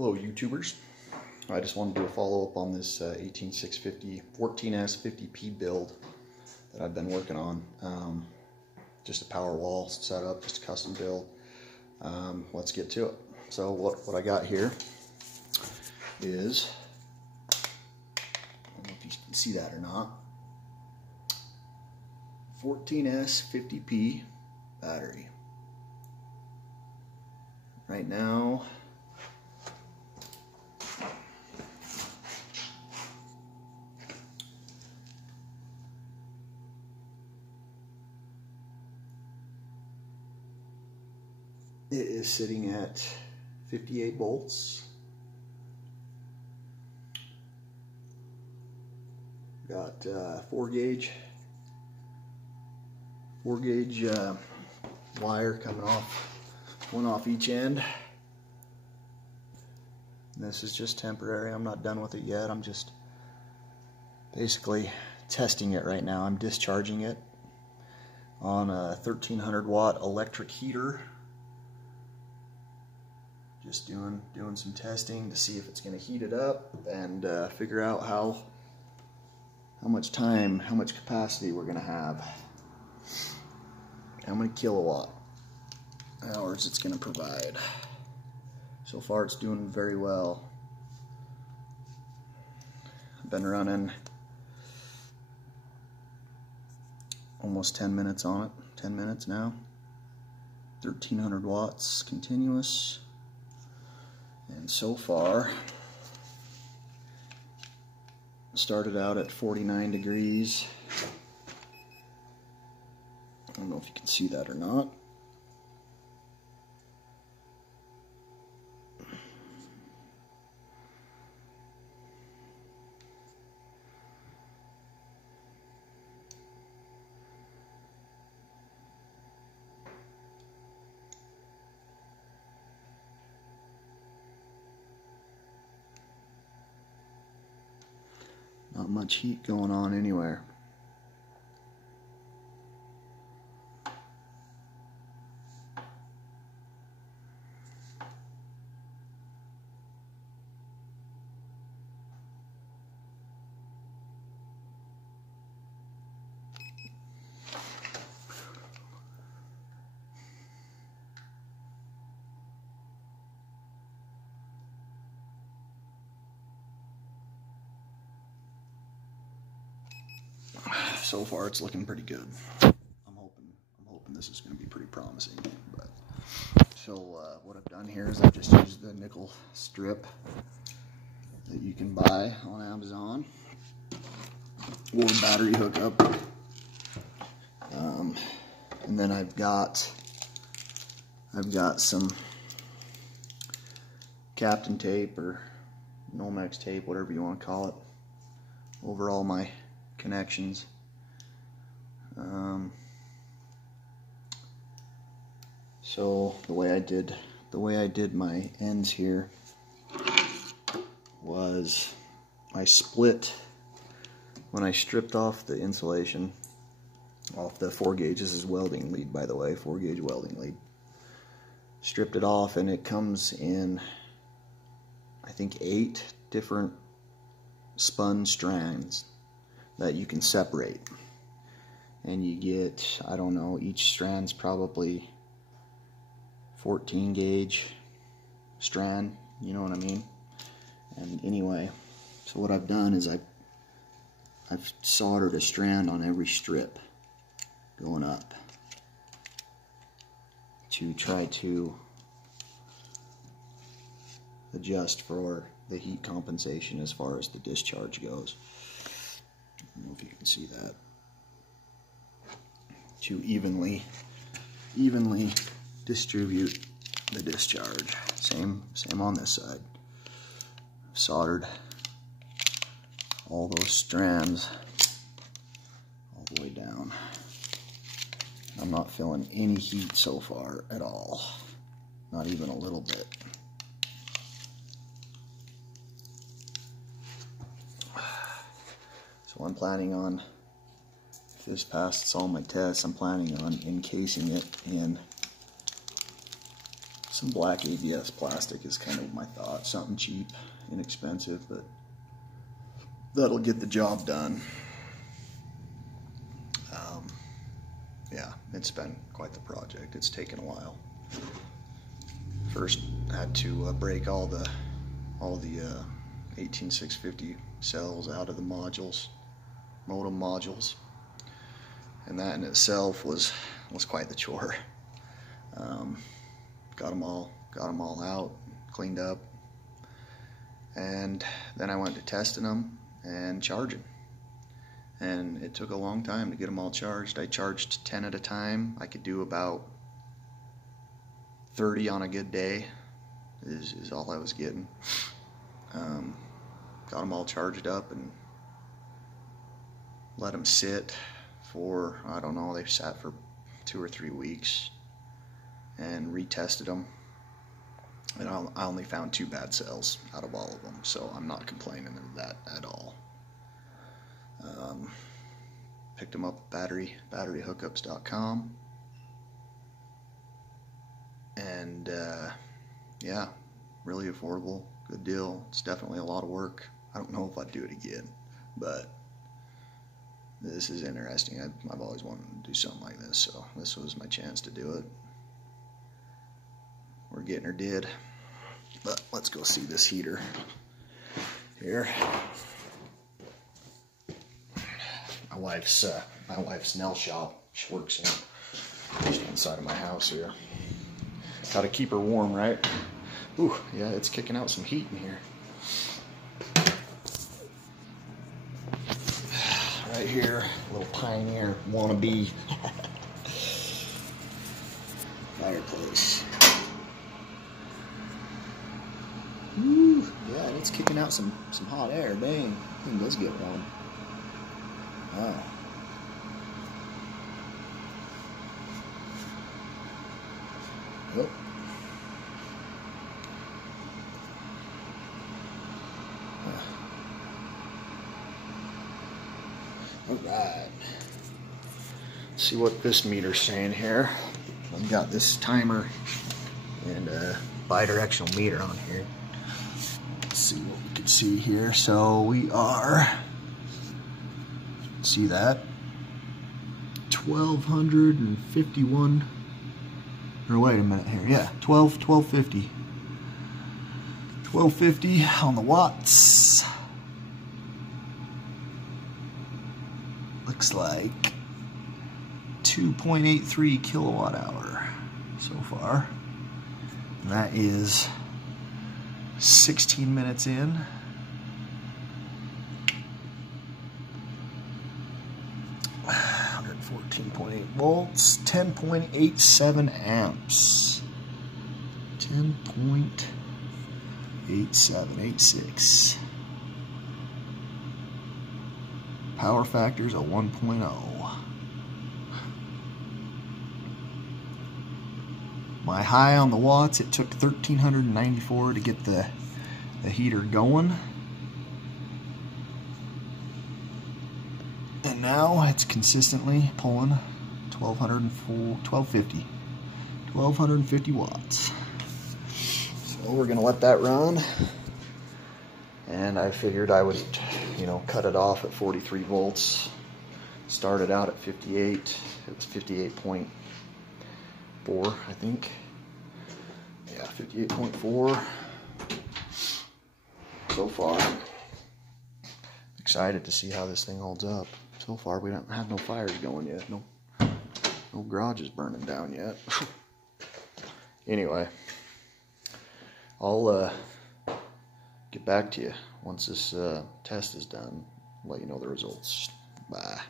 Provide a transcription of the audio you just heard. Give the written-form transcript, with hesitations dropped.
Hello YouTubers, I just wanted to do a follow-up on this 18650 14s.50p build that I've been working on. Just a power wall setup, just a custom build. Let's get to it. So what I got here is, I don't know if you can see that or not, 14s.50p battery. Right now, it is sitting at 58 volts. Got 4 gauge wire coming off, one off each end. And this is just temporary. I'm not done with it yet. I'm just basically testing it right now. I'm discharging it on a 1300 watt electric heater. Just doing some testing to see if it's going to heat it up and figure out how much time, how much capacity we're going to have, how many kilowatt hours it's going to provide. So far it's doing very well. I've been running almost 10 minutes on it, 10 minutes now, 1300 watts continuous. And so far, started out at 49 degrees. I don't know if you can see that or not. Not much heat going on anywhere. So far it's looking pretty good. I'm hoping this is going to be pretty promising. But so what I've done here is I've just used the nickel strip that you can buy on Amazon, or battery hookup, and then I've got some Captain tape or Nomex tape, whatever you want to call it, over all my connections. So the way I did my ends here was I split, when I stripped off the insulation off the 4 gauge, this is welding lead, by the way, 4 gauge welding lead, stripped it off, and it comes in, I think, 8 different spun strands that you can separate. And you get, I don't know, each strand's probably 14 gauge strand, you know what I mean? And anyway, so what I've done is I've soldered a strand on every strip going up to try to adjust for the heat compensation as far as the discharge goes. I don't know if you can see that. To evenly distribute the discharge. Same on this side. Soldered all those strands all the way down. I'm not feeling any heat so far at all. Not even a little bit. So I'm planning on, if this passes all my tests, I'm planning on encasing it in Some black ABS plastic is kind of my thought. Something cheap, inexpensive, but that'll get the job done. Yeah, it's been quite the project. It's taken a while. First, I had to break all the 14s.50p cells out of the modules, modem modules, and that in itself was quite the chore. Got them all out, cleaned up, and then I went to testing them and charging. And it took a long time to get them all charged. I charged 10 at a time. I could do about 30 on a good day is all I was getting. Got them all charged up and let them sit for, I don't know, they sat for 2 or 3 weeks, and retested them. And I only found 2 bad cells out of all of them, so I'm not complaining of that at all. Picked them up at batteryhookups.com, and yeah, really affordable, good deal. It's definitely a lot of work. I don't know if I'd do it again, but this is interesting. I've always wanted to do something like this, so this was my chance to do it. We're getting her did, but let's go see this heater here. My wife's nail shop. She works just inside of my house here. Got to keep her warm, right? Ooh, yeah, it's kicking out some heat in here. Right here, little Pioneer wannabe fireplace. Ooh, yeah, and it's kicking out some hot air. Dang, thing does get warm. Wow. Oh. All right. Let's see what this meter's saying here. I've got this timer and a bidirectional meter on here. Let's see what we can see here. So we are, see that? 1251, or wait a minute here. Yeah, 1250. 1250 on the watts. Looks like 2.83 kilowatt hour so far. And that is 16 minutes in. 114.8 volts, 10.87 amps. 10.8786. Power factor's a 1.0. My high on the watts, it took 1,394 to get the heater going. And now it's consistently pulling 1250 watts. So we're gonna let that run. And I figured I would, cut it off at 43 volts. Started out at 58. It was 58.4, I think. Yeah, 58.4 so far. Excited to see how this thing holds up. So far, we don't have no fires going yet. No garage is burning down yet. Anyway, I'll get back to you once this test is done. Let you know the results. Bye.